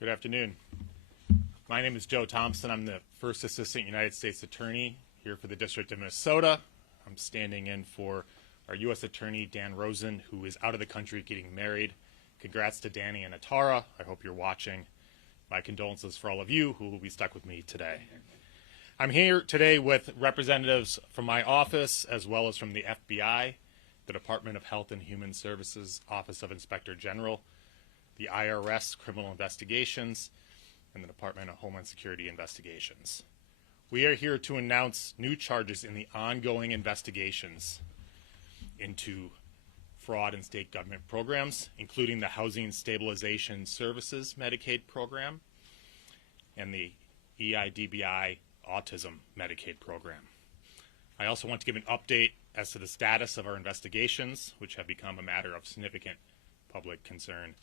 Good afternoon. My name is Joe Thompson. I'm the First Assistant United States Attorney here for the District of Minnesota. I'm standing in for our U.S. Attorney, Dan Rosen, who is out of the country getting married. Congrats to Danny and Atara. I hope you're watching. My condolences for all of you who will be stuck with me today. I'm here today with representatives from my office as well as from the FBI, the Department of Health and Human Services, Office of Inspector General, the IRS Criminal Investigations, and the Department of Homeland Security Investigations. We are here to announce new charges in the ongoing investigations into fraud in state government programs, including the Housing Stabilization Services Medicaid program and the EIDBI Autism Medicaid program. I also want to give an update as to the status of our investigations, which have become a matter of significant public concern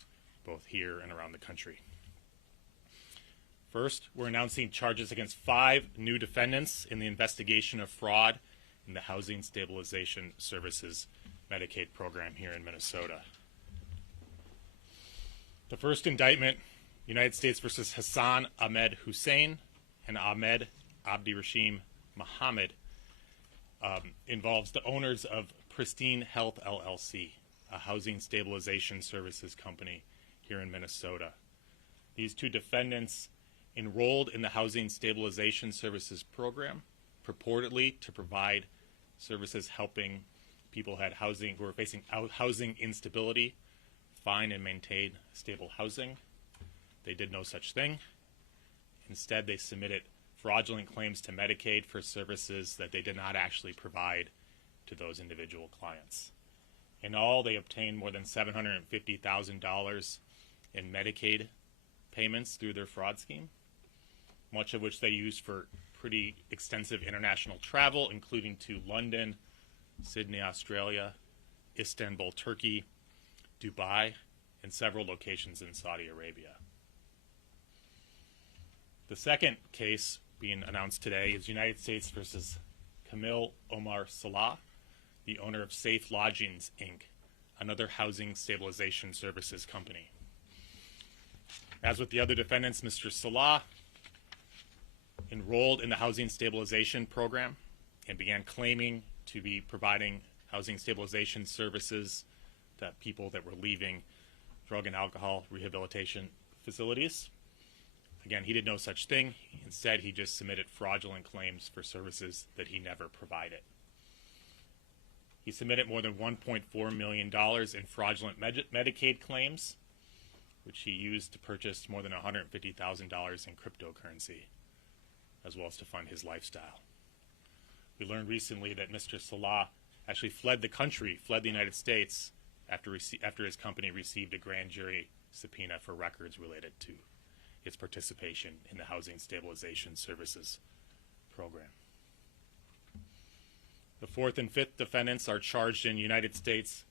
both here and around the country. First, we're announcing charges against 5 new defendants in the investigation of fraud in the Housing Stabilization Services Medicaid program here in Minnesota. The first indictment, United States versus Hassan Ahmed Hussein and Ahmed Abdirashim Mohammed, involves the owners of Pristine Health LLC, a housing stabilization services company here in Minnesota. These 2 defendants enrolled in the Housing Stabilization Services program, purportedly to provide services helping people who were facing housing instability find and maintain stable housing. They did no such thing. Instead, they submitted fraudulent claims to Medicaid for services that they did not actually provide to those individual clients. In all, they obtained more than $750,000 in Medicaid payments through their fraud scheme, much of which they used for pretty extensive international travel, including to London, Sydney, Australia, Istanbul, Turkey, Dubai, and several locations in Saudi Arabia. The second case being announced today is United States versus Kamil Omar Salah, the owner of Safe Lodgings, Inc., another housing stabilization services company. As with the other defendants, Mr. Salah enrolled in the Housing Stabilization Program and began claiming to be providing housing stabilization services to people that were leaving drug and alcohol rehabilitation facilities. Again, he did no such thing. Instead, he just submitted fraudulent claims for services that he never provided. He submitted more than $1.4 million in fraudulent Medicaid claims, which he used to purchase more than $150,000 in cryptocurrency, as well as to fund his lifestyle. We learned recently that Mr. Salah actually fled the United States, after his company received a grand jury subpoena for records related to its participation in the Housing Stabilization Services program. The 4th and 5th defendants are charged in United States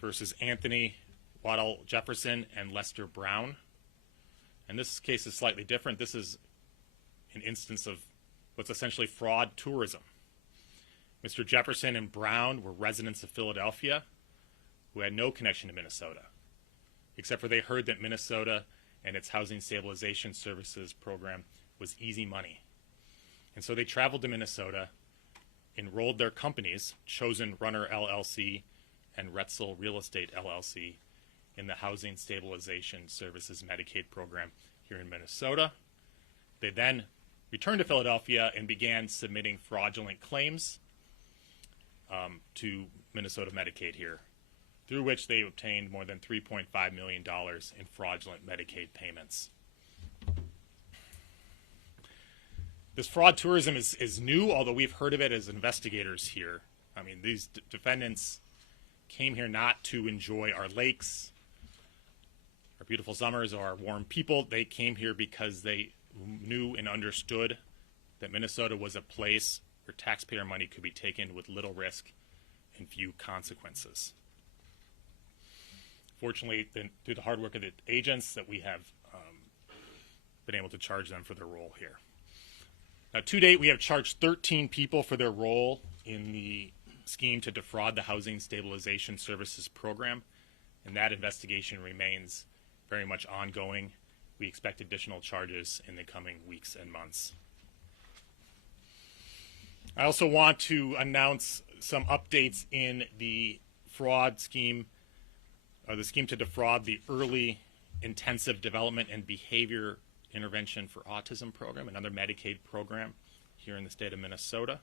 versus Anthony Waddell Jefferson and Lester Brown. And this case is slightly different. This is an instance of what's essentially fraud tourism. Mr. Jefferson and Brown were residents of Philadelphia who had no connection to Minnesota, except for they heard that Minnesota and its Housing Stabilization Services program was easy money. And so they traveled to Minnesota, enrolled their companies, Chosen Runner LLC and Retzel Real Estate LLC, in the Housing Stabilization Services Medicaid program here in Minnesota. They then returned to Philadelphia and began submitting fraudulent claims to Minnesota Medicaid here, through which they obtained more than $3.5 million in fraudulent Medicaid payments. This fraud tourism is new, although we've heard of it as investigators here. I mean, these defendants came here not to enjoy our lakes, our beautiful summers, or our warm people. They came here because they knew and understood that Minnesota was a place where taxpayer money could be taken with little risk and few consequences. Fortunately, through the hard work of the agents, that we have been able to charge them for their role here. Now, to date, we have charged 13 people for their role in the scheme to defraud the Housing Stabilization Services program, and that investigation remains very much ongoing. We expect additional charges in the coming weeks and months. I also want to announce some updates in the fraud scheme, or the scheme to defraud the Early Intensive Development and Behavior Intervention for Autism program, another Medicaid program here in the state of Minnesota.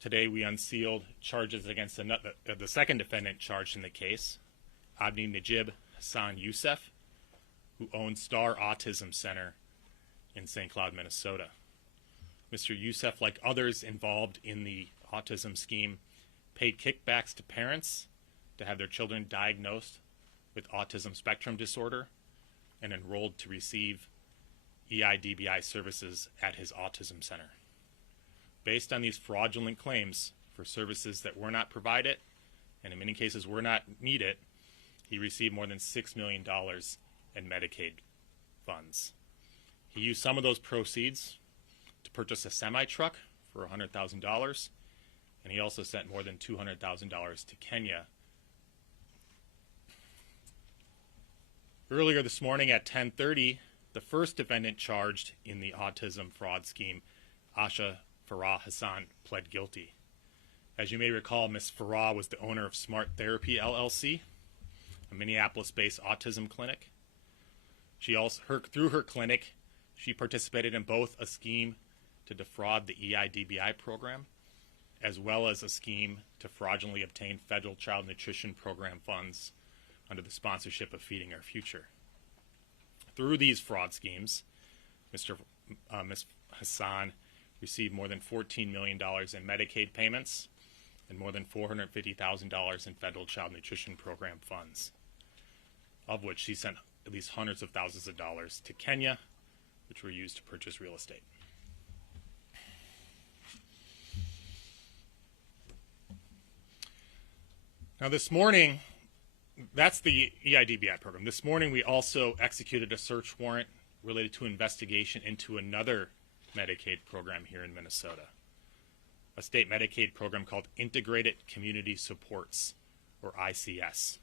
Today we unsealed charges against the second defendant charged in the case, Abdi Najib Hassan Youssef, who owns Star Autism Center in St. Cloud, Minnesota. Mr. Youssef, like others involved in the autism scheme, paid kickbacks to parents to have their children diagnosed with autism spectrum disorder and enrolled to receive EIDBI services at his autism center. Based on these fraudulent claims for services that were not provided and in many cases were not needed, he received more than $6 million in Medicaid funds. He used some of those proceeds to purchase a semi-truck for $100,000, and he also sent more than $200,000 to Kenya. Earlier this morning at 10:30, the first defendant charged in the autism fraud scheme, Asha Farah Hassan, pled guilty. As you may recall, Ms. Farah was the owner of Smart Therapy LLC, a Minneapolis-based autism clinic. Through her clinic, she participated in both a scheme to defraud the EIDBI program, as well as a scheme to fraudulently obtain federal child nutrition program funds under the sponsorship of Feeding Our Future. Through these fraud schemes, Ms. Hassan received more than $14 million in Medicaid payments and more than $450,000 in federal child nutrition program funds, of which she sent at least hundreds of thousands of dollars to Kenya, which were used to purchase real estate. Now this morning, that's the EIDBI program. This morning we also executed a search warrant related to investigation into another Medicaid program here in Minnesota, a state Medicaid program called Integrated Community Supports, or ICS.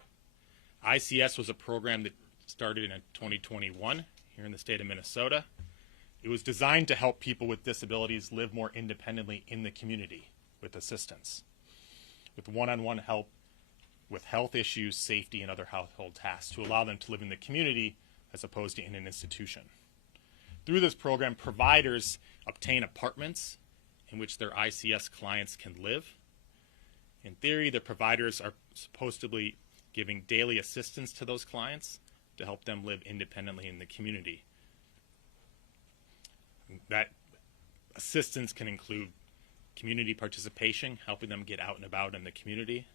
ICS was a program that started in 2021 here in the state of Minnesota. It was designed to help people with disabilities live more independently in the community with assistance, with one-on-one help with health issues, safety, and other household tasks to allow them to live in the community as opposed to in an institution. Through this program, providers obtain apartments in which their ICS clients can live. In theory, the providers are supposedly giving daily assistance to those clients to help them live independently in the community. That assistance can include community participation, helping them get out and about in the community,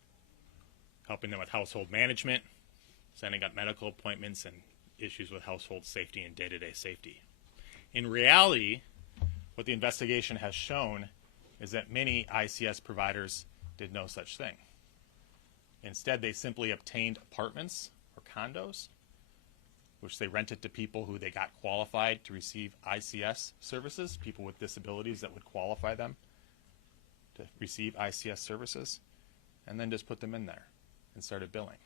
helping them with household management, setting up medical appointments, and issues with household safety and day-to-day safety. In reality, what the investigation has shown is that many ICS providers did no such thing. Instead, they simply obtained apartments or condos, which they rented to people who they got qualified to receive ICS services, people with disabilities that would qualify them to receive ICS services, and then just put them in there and started billing.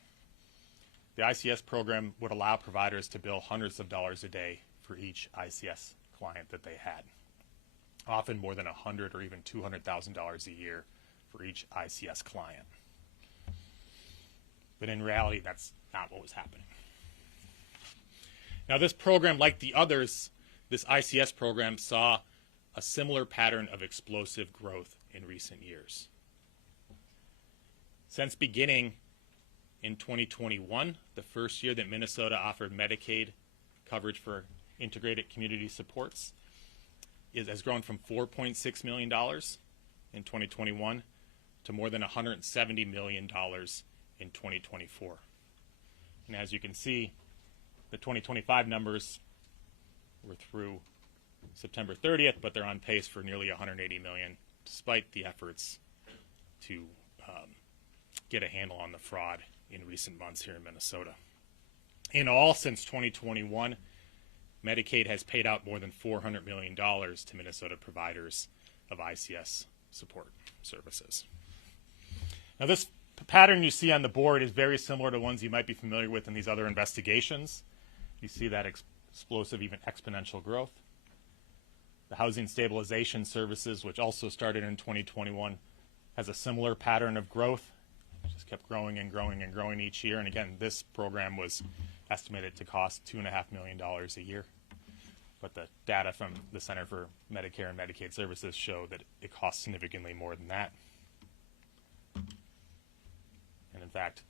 The ICS program would allow providers to bill hundreds of dollars a day for each ICS client that they had, often more than $100,000 or even $200,000 a year for each ICS client. But in reality, that's not what was happening. Now, this program, like the others, this ICS program saw a similar pattern of explosive growth in recent years. Since beginning in 2021, the first year that Minnesota offered Medicaid coverage for integrated community supports, has grown from $4.6 million in 2021 to more than $170 million in 2024. And as you can see, the 2025 numbers were through September 30th, but they're on pace for nearly $180 million, despite the efforts to get a handle on the fraud in recent months here in Minnesota. In all, since 2021, Medicaid has paid out more than $400 million to Minnesota providers of ICS support services. Now, this pattern you see on the board is very similar to ones you might be familiar with in these other investigations. You see that explosive, even exponential growth. The Housing Stabilization Services, which also started in 2021, has a similar pattern of growth. It just kept growing and growing and growing each year. And again, this program was estimated to cost $2.5 million a year. But the data from the Center for Medicare and Medicaid Services show that it costs significantly more than that. And in fact,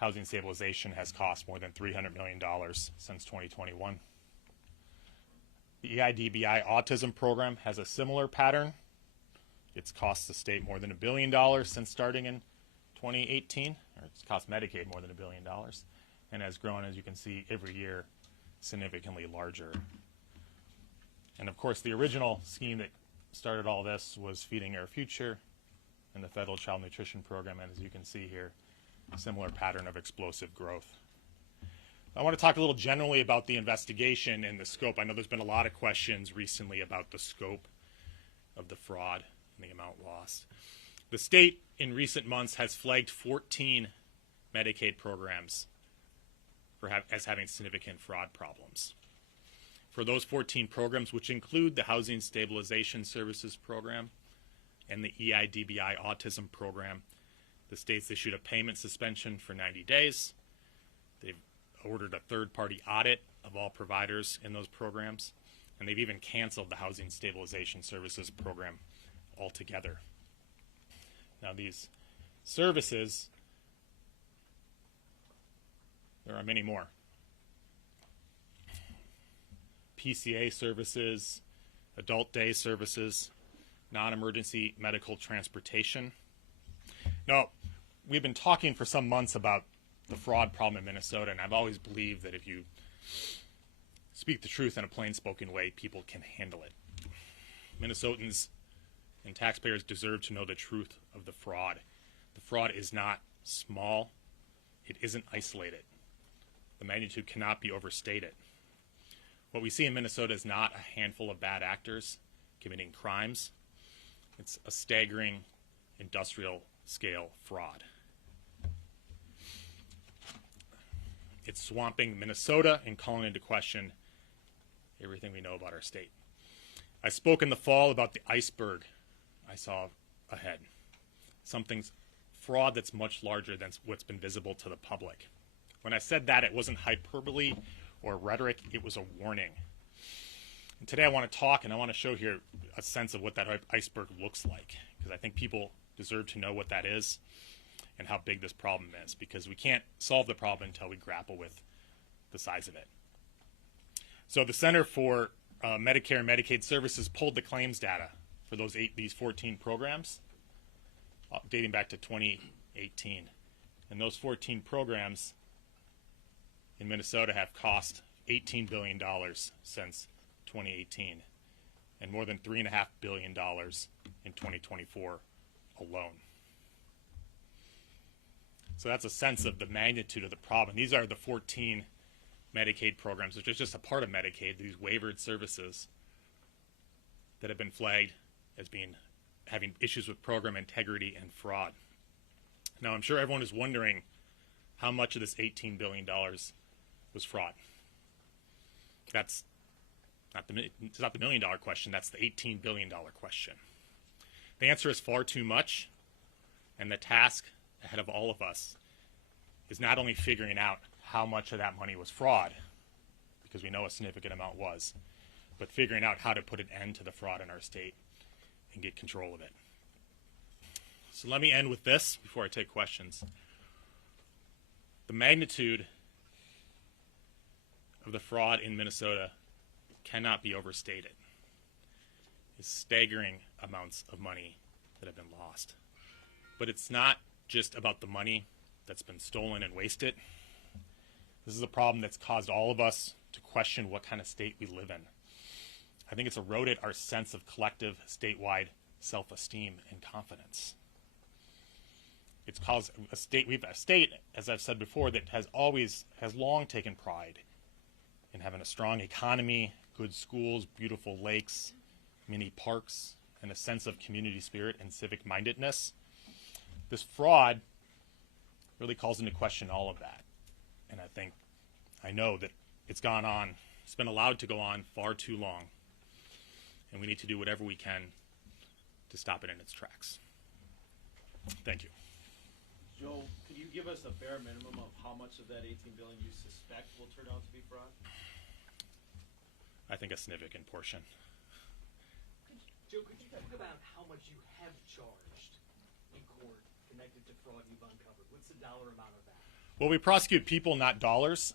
housing stabilization has cost more than $300 million since 2021. The EIDBI autism program has a similar pattern. It's cost the state more than $1 billion since starting in 2018, or it's cost Medicaid more than $1 billion, and has grown, as you can see, every year significantly larger. And of course, the original scheme that started all this was Feeding Our Future and the Federal Child Nutrition Program, and as you can see here, a similar pattern of explosive growth. I want to talk a little generally about the investigation and the scope. I know there's been a lot of questions recently about the scope of the fraud and the amount lost. The state in recent months has flagged 14 Medicaid programs as having significant fraud problems. For those 14 programs, which include the Housing Stabilization Services Program and the EIDBI Autism Program, the state's issued a payment suspension for 90 days. They've ordered a third-party audit of all providers in those programs, and they've even canceled the Housing Stabilization Services Program altogether. Now, these services, there are many more. PCA services, adult day services, non-emergency medical transportation. Now, we've been talking for some months about the fraud problem in Minnesota, and I've always believed that if you speak the truth in a plain-spoken way, people can handle it. Minnesotans and taxpayers deserve to know the truth of the fraud. The fraud is not small. It isn't isolated. The magnitude cannot be overstated. What we see in Minnesota is not a handful of bad actors committing crimes. It's a staggering industrial-scale fraud. It's swamping Minnesota and calling into question everything we know about our state. I spoke in the fall about the iceberg I saw ahead. Something's fraud that's much larger than what's been visible to the public. When I said that, it wasn't hyperbole or rhetoric, it was a warning. And today I want to talk and I want to show here a sense of what that iceberg looks like, because I think people deserve to know what that is and how big this problem is, because we can't solve the problem until we grapple with the size of it. So the Center for Medicare and Medicaid Services pulled the claims data for these 14 programs dating back to 2018. And those 14 programs in Minnesota have cost $18 billion since 2018, and more than $3.5 billion in 2024 alone. So that's a sense of the magnitude of the problem. These are the 14 Medicaid programs, which is just a part of Medicaid, these waivered services that have been flagged as having issues with program integrity and fraud. Now, I'm sure everyone is wondering how much of this $18 billion was fraud. That's it's not the $1 million question, that's the $18 billion question. The answer is far too much, and the task ahead of all of us is not only figuring out how much of that money was fraud, because we know a significant amount was, but figuring out how to put an end to the fraud in our state and get control of it. So let me end with this before I take questions. The magnitude of the fraud in Minnesota cannot be overstated. It's staggering amounts of money that have been lost. But it's not just about the money that's been stolen and wasted. This is a problem that's caused all of us to question what kind of state we live in. I think it's eroded our sense of collective statewide self-esteem and confidence. It's caused a state, as I've said before, that has long taken pride in having a strong economy, good schools, beautiful lakes, many parks, and a sense of community spirit and civic mindedness. This fraud really calls into question all of that. And I know that it's gone on, it's been allowed to go on far too long, and we need to do whatever we can to stop it in its tracks. Thank you. Joe, could you give us a bare minimum of how much of that $18 billion you suspect will turn out to be fraud? I think a significant portion. Joe, could you talk about how much you have charged in court connected to fraud you've uncovered? What's the dollar amount of that? Well, we prosecute people, not dollars.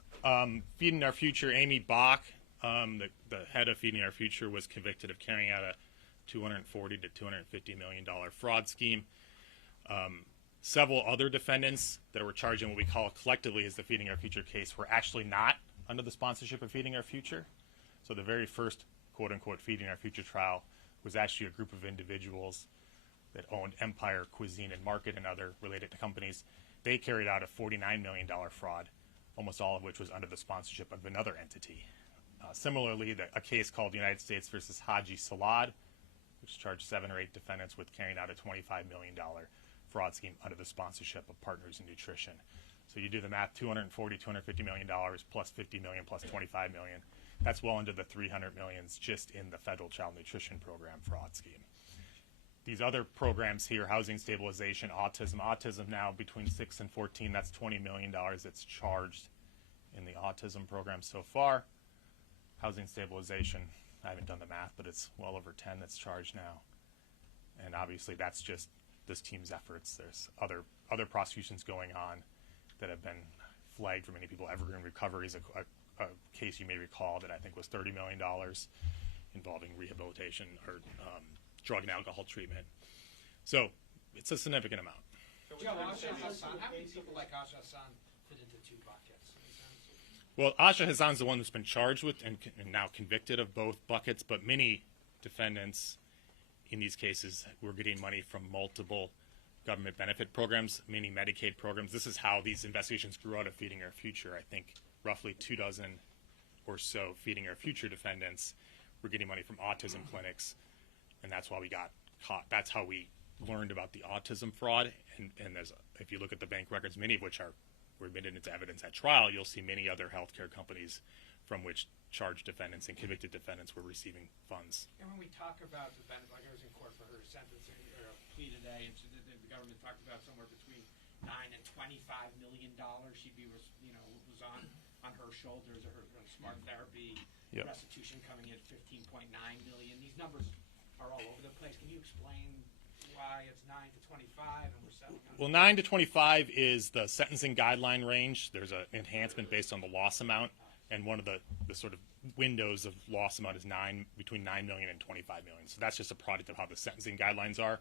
Feeding Our Future, Amy Bach, the head of Feeding Our Future, was convicted of carrying out a $240 to $250 million fraud scheme. Several other defendants that were charged in what we call collectively as the Feeding Our Future case were actually not under the sponsorship of Feeding Our Future. So the very first quote-unquote Feeding Our Future trial was actually a group of individuals that owned Empire Cuisine and Market and other related companies. They carried out a $49 million fraud, almost all of which was under the sponsorship of another entity. Similarly, a case called United States versus Haji Salad, which charged 7 or 8 defendants with carrying out a $25 million fraud scheme under the sponsorship of Partners in Nutrition. So you do the math, $240, $250 million plus $50 million plus $25 million. That's well into the $300 millions just in the federal child nutrition program fraud scheme. These other programs here, housing stabilization, autism now between 6 and 14, that's $20 million that's charged in the autism program so far. Housing stabilization, I haven't done the math, but it's well over 10 that's charged now. And obviously that's just this team's efforts. There's other prosecutions going on that have been flagged for many people. Evergreen Recovery is a case you may recall that I think was $30 million involving rehabilitation or drug and alcohol treatment. So it's a significant amount. So Joe, Asha Hassan, how many people like Asha Hassan fit into 2 buckets? Well, Asha Hassan's the one who's been charged with and now convicted of both buckets, but many defendants in these cases were getting money from multiple government benefit programs, many Medicaid programs. This is how these investigations grew out of Feeding Our Future. I think roughly 2 dozen or so Feeding Our Future defendants were getting money from autism clinics, and that's why we got caught. That's how we learned about the autism fraud. And if you look at the bank records, many of which were admitted into evidence at trial, you'll see many other healthcare companies from which charged defendants and convicted defendants were receiving funds. And when we talk about the benefit, like I was in court for her sentencing or a plea today, and the government talked about somewhere between $9 and $25 million she'd be, was on her shoulders, or her smart therapy restitution coming at $15.9 million. These numbers are all over the place. Can you explain why it's 9 to 25 and we're settling on? Well, 9 to 25 is the sentencing guideline range. There's an enhancement based on the loss amount, and one of the sort of windows of loss amount is between $9 million and $25 million. So that's just a product of how the sentencing guidelines are.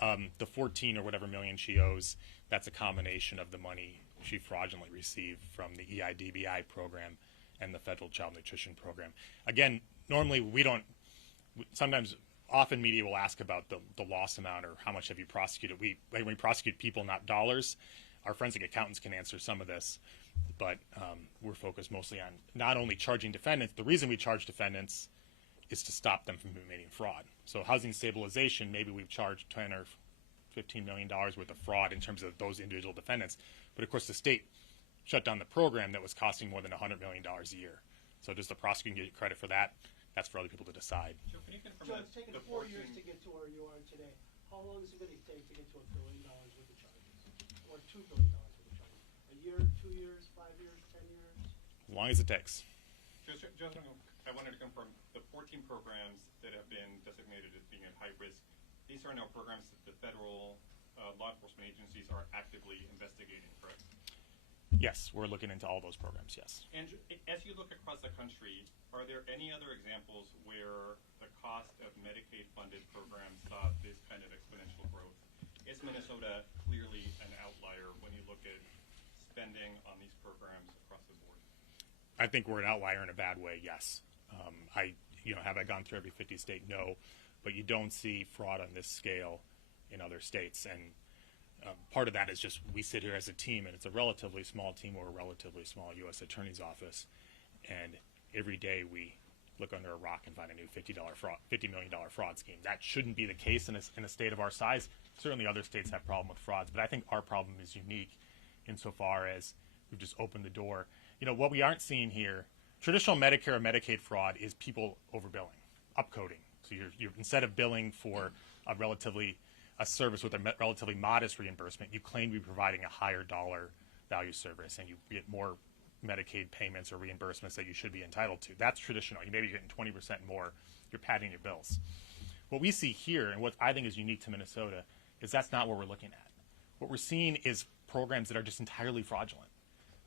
The 14 or whatever million she owes, that's a combination of the money she fraudulently received from the EIDBI program and the federal child nutrition program. Again, normally often media will ask about the loss amount or how much have you prosecuted. When we prosecute people, not dollars. Our forensic accountants can answer some of this, but we're focused mostly on not only charging defendants. The reason we charge defendants is to stop them from committing fraud. So housing stabilization, maybe we've charged $10 or $15 million worth of fraud in terms of those individual defendants. But of course the state shut down the program that was costing more than $100 million a year. So does the prosecutor get credit for that? That's for other people to decide. Joe, it's taken 4 years to get to where you are today. How long is it going to take to get to $1 billion worth of charges? Or $2 billion worth of charges? A year, 2 years, 5 years, 10 years? As long as it takes. Just I wanted to confirm, the 14 programs that have been designated as being at high risk, these are now programs that the federal law enforcement agencies are actively investigating, correct? Yes, we're looking into all those programs, yes. And as you look across the country, are there any other examples where the cost of Medicaid-funded programs saw this kind of exponential growth? Is Minnesota clearly an outlier when you look at spending on these programs across the board? I think we're an outlier in a bad way, yes. Have I gone through every 50 state? No, but you don't see fraud on this scale in other states, and part of that is just we sit here as a team, and it's a relatively small team or a relatively small U.S. Attorney's Office, and every day we look under a rock and find a new $50 million fraud scheme. That shouldn't be the case in a state of our size. Certainly other states have problem with frauds, but I think our problem is unique insofar as we've just opened the door. You know, what we aren't seeing here, traditional Medicare or Medicaid fraud is people overbilling, upcoding. So you're instead of billing for a service with a relatively modest reimbursement, you claim to be providing a higher dollar value service, and you get more Medicaid payments or reimbursements that you should be entitled to. That's traditional. You may be getting 20% more. You're padding your bills. What we see here, and what I think is unique to Minnesota, is that's not what we're looking at. What we're seeing is programs that are just entirely fraudulent.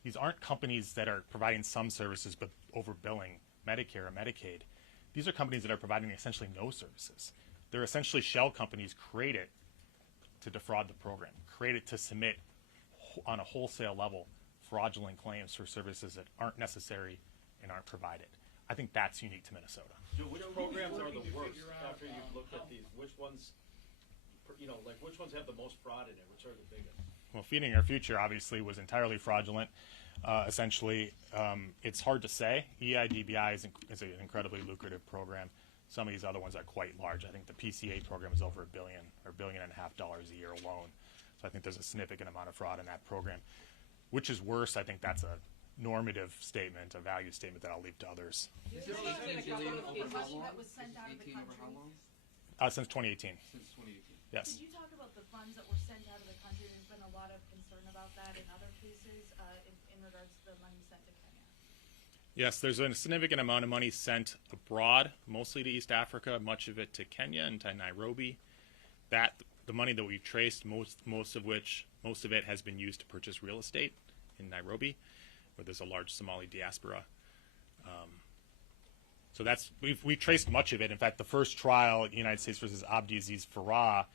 These aren't companies that are providing some services but overbilling Medicare or Medicaid. These are companies that are providing essentially no services. They're essentially shell companies created to defraud the program, created to submit on a wholesale level fraudulent claims for services that aren't necessary and aren't provided. I think that's unique to Minnesota. Joe, which programs are the worst after you've looked at these? Which ones, which ones have the most fraud in it? Which are the biggest? Well, Feeding Our Future obviously was entirely fraudulent. Essentially, it's hard to say. EIDBI is an incredibly lucrative program. Some of these other ones are quite large. I think the PCA program is over $1 billion or $1.5 billion a year alone. So I think there's a significant amount of fraud in that program. Which is worse? I think that's a normative statement, a value statement that I'll leave to others. Is there anything that was sent out of the country? Since 2018. Since 2018. Yes. Could you talk about the funds that were sent out of the country? There's been a lot of concern about that in other cases in regards to the money sent to Kenya. Yes, there's a significant amount of money sent abroad, mostly to East Africa, much of it to Kenya and to Nairobi. The money that we've traced, most of it has been used to purchase real estate in Nairobi, where there's a large Somali diaspora. So we've traced much of it. In fact, the first trial, United States versus Abdiaziz Farah,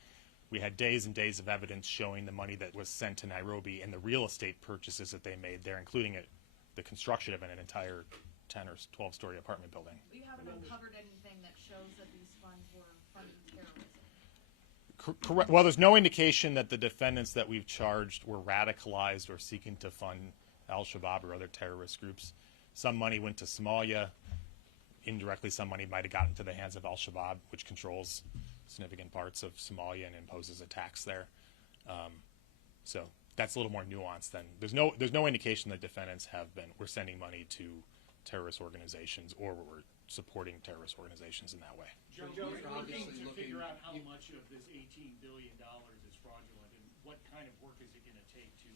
we had days and days of evidence showing the money that was sent to Nairobi and the real estate purchases that they made there, including the construction of an entire 10 or 12-story apartment building. You haven't uncovered anything that shows that these funds were funding terrorism? Correct. Well, there's no indication that the defendants that we've charged were radicalized or seeking to fund al-Shabaab or other terrorist groups. Some money went to Somalia. Indirectly, some money might have gotten to the hands of al-Shabaab, which controls significant parts of Somalia and imposes a tax there. So that's a little more nuanced than there's no indication that defendants we're sending money to terrorist organizations or we're supporting terrorist organizations in that way. Joe, you're looking to figure out how much of this $18 billion is fraudulent, and what kind of work is it going to take to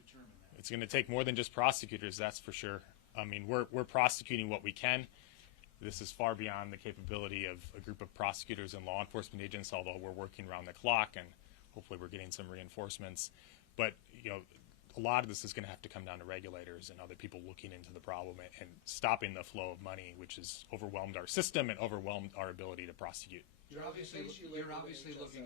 determine that? It's going to take more than just prosecutors, that's for sure. I mean, we're prosecuting what we can. This is far beyond the capability of a group of prosecutors and law enforcement agents, although we're working around the clock and hopefully we're getting some reinforcements. But, a lot of this is going to have to come down to regulators and other people looking into the problem and stopping the flow of money, which has overwhelmed our system and overwhelmed our ability to prosecute. You're obviously looking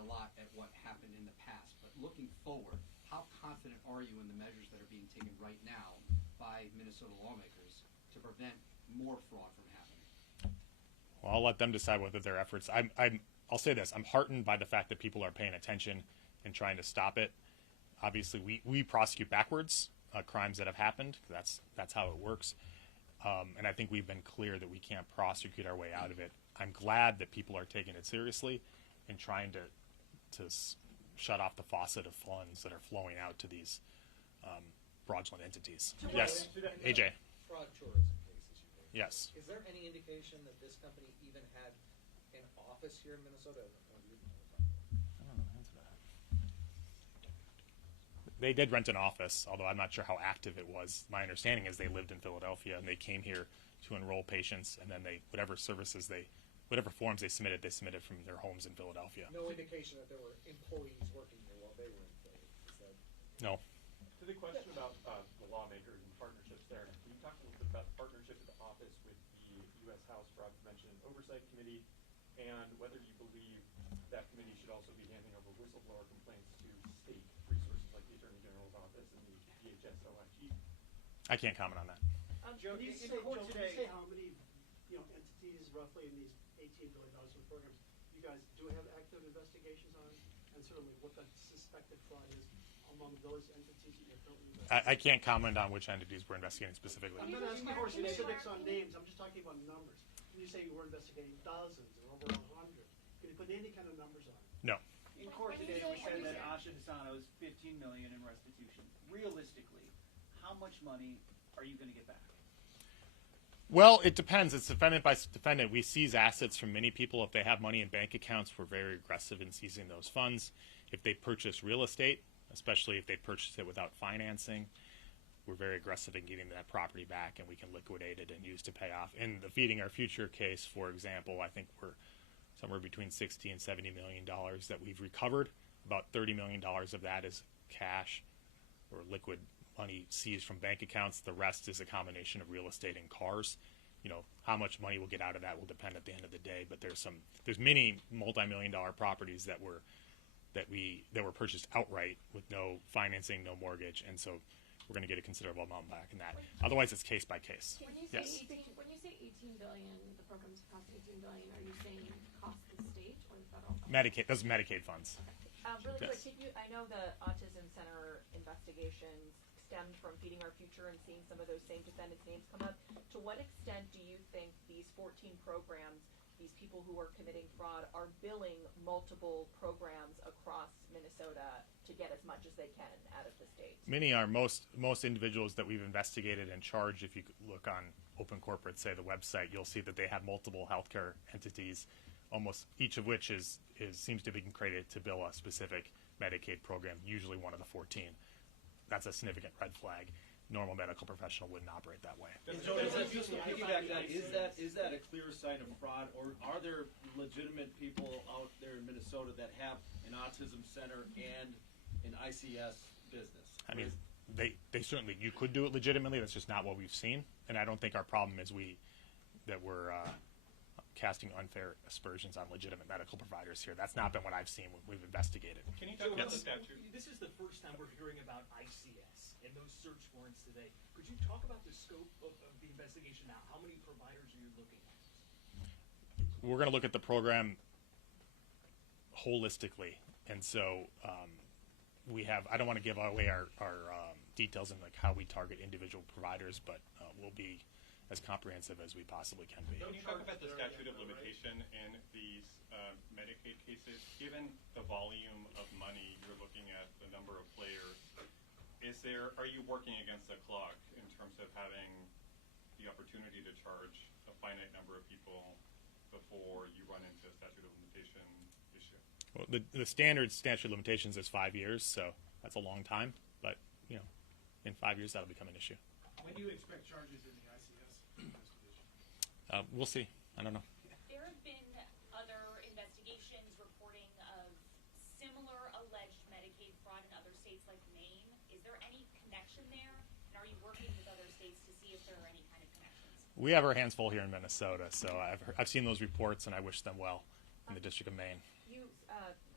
a lot at what happened in the past, but looking forward, how confident are you in the measures that are being taken right now by Minnesota lawmakers to prevent more fraud from happening? Well, I'll let them decide whether their efforts. I'll say this: I'm heartened by the fact that people are paying attention and trying to stop it. Obviously, we prosecute backwards crimes that have happened. That's how it works. And I think we've been clear that we can't prosecute our way out of it. I'm glad that people are taking it seriously and trying to shut off the faucet of funds that are flowing out to these fraudulent entities. Yes, AJ. Fraud tourism cases you made. Yes. Is there any indication that this company even had an office here in Minnesota? They did rent an office, although I'm not sure how active it was. My understanding is they lived in Philadelphia and they came here to enroll patients, and then whatever forms they submitted from their homes in Philadelphia. No indication that there were employees working here while they were employed. No. To the question about the lawmakers and partnerships there, can you talk a little bit about the partnership of the office with the U.S. House Fraud Prevention and Oversight Committee, and whether you believe that committee should also be handing over whistleblower complaints to state resources like the Attorney General's office and the DHS OIG? I can't comment on that. Joe, can you say how many entities roughly in these $18 billion worth of programs you guys do have active investigations on, and sort of like what the suspected fraud is among those entities that you're currently investigating? I can't comment on which entities we're investigating specifically. I'm not asking for specifics on names. I'm just talking about numbers. When you say you were investigating dozens or over 100, can you put any kind of numbers on it? No. In court today, we said that Asha Hassan owes $15 million in restitution. Realistically, how much money are you going to get back? Well, it depends. It's defendant by defendant. We seize assets from many people. If they have money in bank accounts, we're very aggressive in seizing those funds. If they purchase real estate, especially if they purchase it without financing, we're very aggressive in getting that property back, and we can liquidate it and use to pay off. In the Feeding Our Future case, for example, I think we're somewhere between $60 and $70 million that we've recovered. About $30 million of that is cash or liquid money seized from bank accounts. The rest is a combination of real estate and cars. You know, how much money we'll get out of that will depend at the end of the day. But there's many multi-million-dollar properties that were purchased outright with no financing, no mortgage, and so we're going to get a considerable amount back in that. Otherwise, it's case by case. When you say $18 billion, the program's cost $18 billion, are you saying cost the state or the federal? Medicaid. Those are Medicaid funds. Really Yes. quick, I know the Autism Center investigations stemmed from Feeding Our Future and seeing some of those same defendants' names come up. To what extent do you think these 14 programs, these people who are committing fraud, are billing multiple programs across Minnesota to get as much as they can out of the state? Many are. Most individuals that we've investigated and charged, if you look on Open Corporate, say the website, you'll see that they have multiple healthcare entities, almost each of which seems to be created to bill a specific Medicaid program, usually one of the 14. That's a significant red flag. Normal medical professional wouldn't operate that way. So just to piggyback that, is that a clear sign of fraud, or are there legitimate people out there in Minnesota that have an autism center and an ICS business? I mean, they certainly, you could do it legitimately. That's just not what we've seen, and I don't think our problem is that we're casting unfair aspersions on legitimate medical providers here. That's not been what I've seen when we've investigated. Can you talk about the Yes. statute? This is the first time we're hearing about ICS and those search warrants today. Could you talk about the scope of the investigation now? How many providers are you looking at? We're going to look at the program holistically, and so I don't want to give away our details in like how we target individual providers, but we'll be as comprehensive as we possibly can be. Can you talk about the statute of limitation in these Medicaid cases? Given the volume of money, you're looking at the number of players. Are you working against the clock in terms of having the opportunity to charge a finite number of people before you run into a statute of limitation issue? Well, the standard statute of limitations is 5 years, so that's a long time. But in 5 years that'll become an issue. When do you expect charges in the ICS investigation? We'll see. I don't know. There have been other investigations reporting of similar alleged Medicaid fraud in other states like Maine. Is there any connection there? And are you working with other states to see if there are any kind of connections? We have our hands full here in Minnesota, so I've seen those reports and I wish them well in the District of Maine. You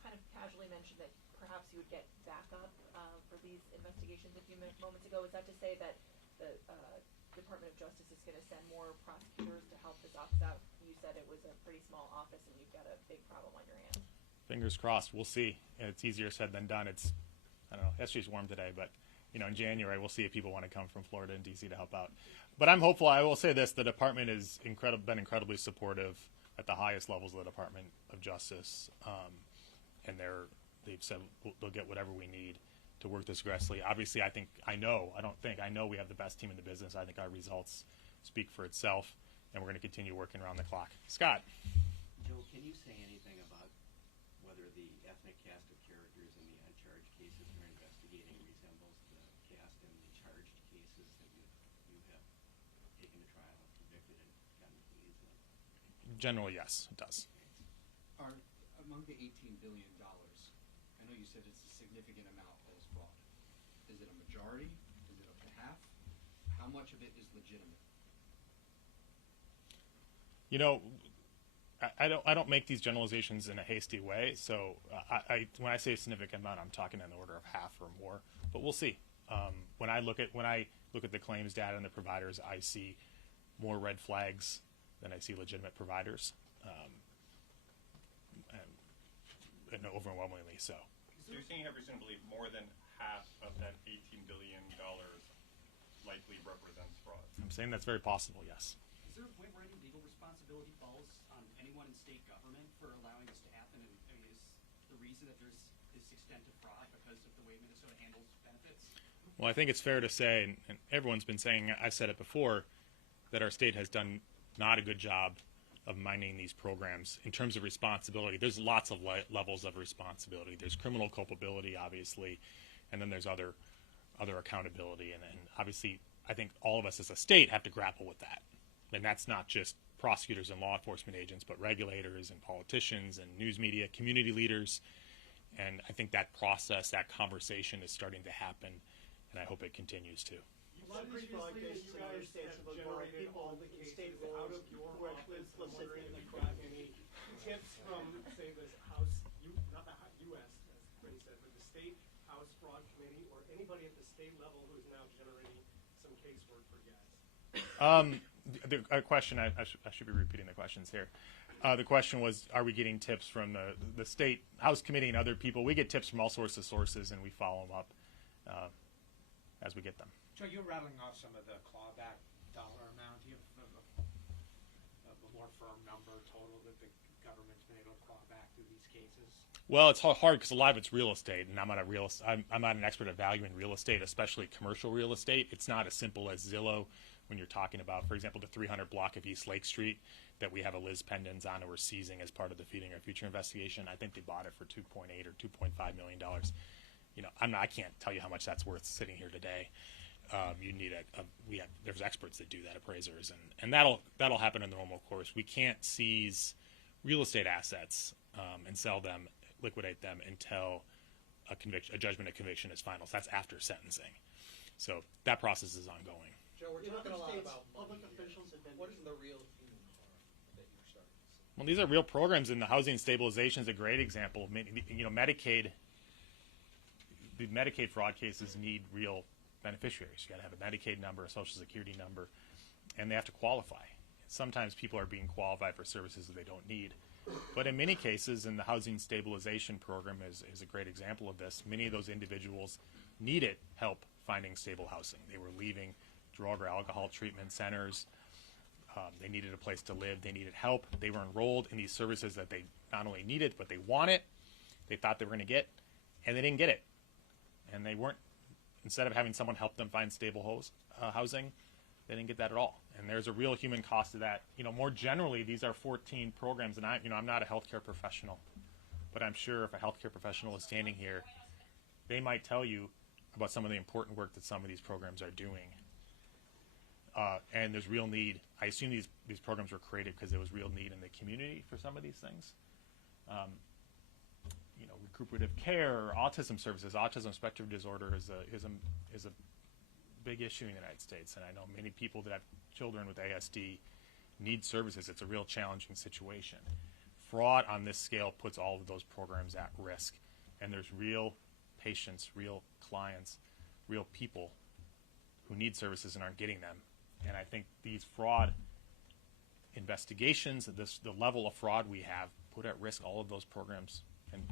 kind of casually mentioned that perhaps you would get backup for these investigations a few moments ago. Is that to say that the Department of Justice is going to send more prosecutors to help this office out? You said it was a pretty small office and you've got a big problem on your hands. Fingers crossed. We'll see. It's easier said than done. I don't know. Yesterday's warm today, but in January we'll see if people want to come from Florida and DC to help out. But I'm hopeful. I will say this: the department has been incredibly supportive at the highest levels of the Department of Justice, and they've said they'll get whatever we need to work this aggressively. Obviously, I know we have the best team in the business. I think our results speak for itself, and we're going to continue working around the clock. Scott. Joe, can you say anything about whether the ethnic cast of characters in the uncharged cases you're investigating resembles the cast in the charged cases that you have taken to trial and convicted and gotten pleas in? Generally, yes, it does. Are among the $18 billion, I know you said it's a significant amount that is fraud. Is it a majority? Is it up to half? How much of it is legitimate? I don't make these generalizations in a hasty way. So when I say a significant amount, I'm talking in the order of half or more. But we'll see. When I look at the claims data and the providers, I see more red flags than I see legitimate providers, and overwhelmingly so. So you're saying you have reason to believe more than half of that $18 billion likely represents fraud? I'm saying that's very possible, yes. Is there a point where any legal responsibility falls on anyone in state government for allowing this to happen? And is the reason that there's this extent of fraud because of the way Minnesota handles benefits? Well, I think it's fair to say, and everyone's been saying, I've said it before, that our state has done not a good job of minding these programs in terms of responsibility. There's lots of levels of responsibility. There's criminal culpability, obviously, and then there's other accountability. And obviously, I think all of us as a state have to grapple with that. And that's not just prosecutors and law enforcement agents, but regulators and politicians and news media, community leaders. And I think that process, that conversation is starting to happen, and I hope it continues to. A lot of these fraud cases in other states have involved people in state roles who are actually implicit in the crime. Any tips from, say, the House, not the U.S., as Brady said, but the State House Fraud Committee, or anybody at the state level who's now generating some casework for you guys? The question, I should be repeating the questions here. The question was, are we getting tips from the State House Committee and other people? We get tips from all sorts of sources, and we follow them up as we get them. Joe, you're rattling off some of the clawback dollar amount. Do you have a more firm number total that the government's been able to claw back through these cases? Well, it's hard because a lot of it's real estate, and I'm not an expert at valuing real estate, especially commercial real estate. It's not as simple as Zillow when you're talking about, for example, the 300 block of East Lake Street that we have a Liz Pendens on and we're seizing as part of the Feeding Our Future investigation. I think they bought it for $2.8 or $2.5 million. You know, I can't tell you how much that's worth sitting here today. You need there's experts that do that, appraisers, and that'll happen in the normal course. We can't seize real estate assets and sell them, liquidate them until a judgment of conviction is final. So that's after sentencing. So that process is ongoing. Joe, we're talking a lot about public officials have been. What is the real human harm that you're starting to see? Well, these are real programs, and the housing stabilization is a great example. You know, Medicaid. The Medicaid fraud cases need real beneficiaries. You got to have a Medicaid number, a Social Security number, and they have to qualify. Sometimes people are being qualified for services that they don't need. But in many cases, and the housing stabilization program is a great example of this, many of those individuals needed help finding stable housing. They were leaving drug or alcohol treatment centers. They needed a place to live. They needed help. They were enrolled in these services that they not only needed, but they wanted, they thought they were going to get, and they didn't get it. And they weren't, instead of having someone help them find stable housing, they didn't get that at all. And there's a real human cost to that. You know, more generally, these are 14 programs, and I'm not a healthcare professional, but I'm sure if a healthcare professional is standing here, they might tell you about some of the important work that some of these programs are doing. And there's real need. I assume these programs were created because there was real need in the community for some of these things. You know, recuperative care, autism services, autism spectrum disorder is a big issue in the United States, and I know many people that have children with ASD need services. It's a real challenging situation. Fraud on this scale puts all of those programs at risk, and there's real patients, real clients, real people who need services and aren't getting them. And I think these fraud investigations, the level of fraud we have, put at risk all of those programs and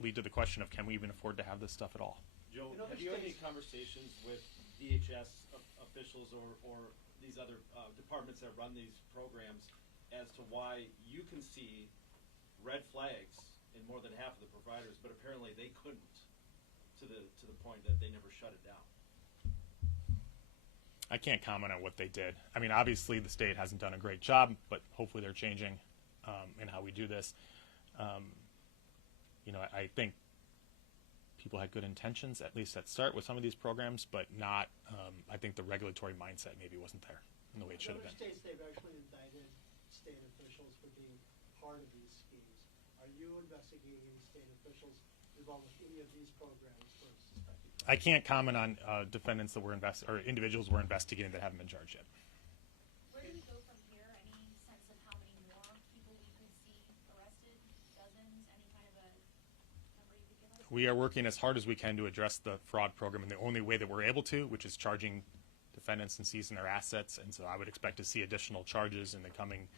lead to the question of, can we even afford to have this stuff at all? Joe, have you had any conversations with DHS officials or these other departments that run these programs as to why you can see red flags in more than half of the providers, but apparently they couldn't, to the point that they never shut it down? I can't comment on what they did. I mean, obviously the state hasn't done a great job, but hopefully they're changing in how we do this. You know, I think people had good intentions, at least at start, with some of these programs, but not, I think the regulatory mindset maybe wasn't there in the way it should have been. In other states, they've actually indicted state officials for being part of these schemes. Are you investigating state officials involved with any of these programs for suspected crimes? I can't comment on defendants that were or individuals we're investigating that haven't been charged yet. Where do we go from here? Any sense of how many more people we could see arrested? Dozens? Any kind of a number you could give us? We are working as hard as we can to address the fraud program in the only way that we're able to, which is charging defendants and seizing their assets. And so I would expect to see additional charges in the coming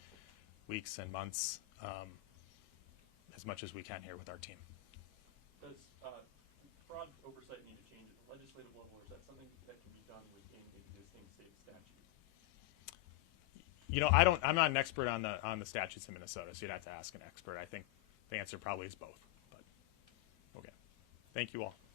weeks and months, as much as we can here with our team. Does fraud oversight need to change at the legislative level, or is that something that can be done within existing state statutes? You know, I'm not an expert on the statutes in Minnesota, so you'd have to ask an expert. I think the answer probably is both. But Thank you all.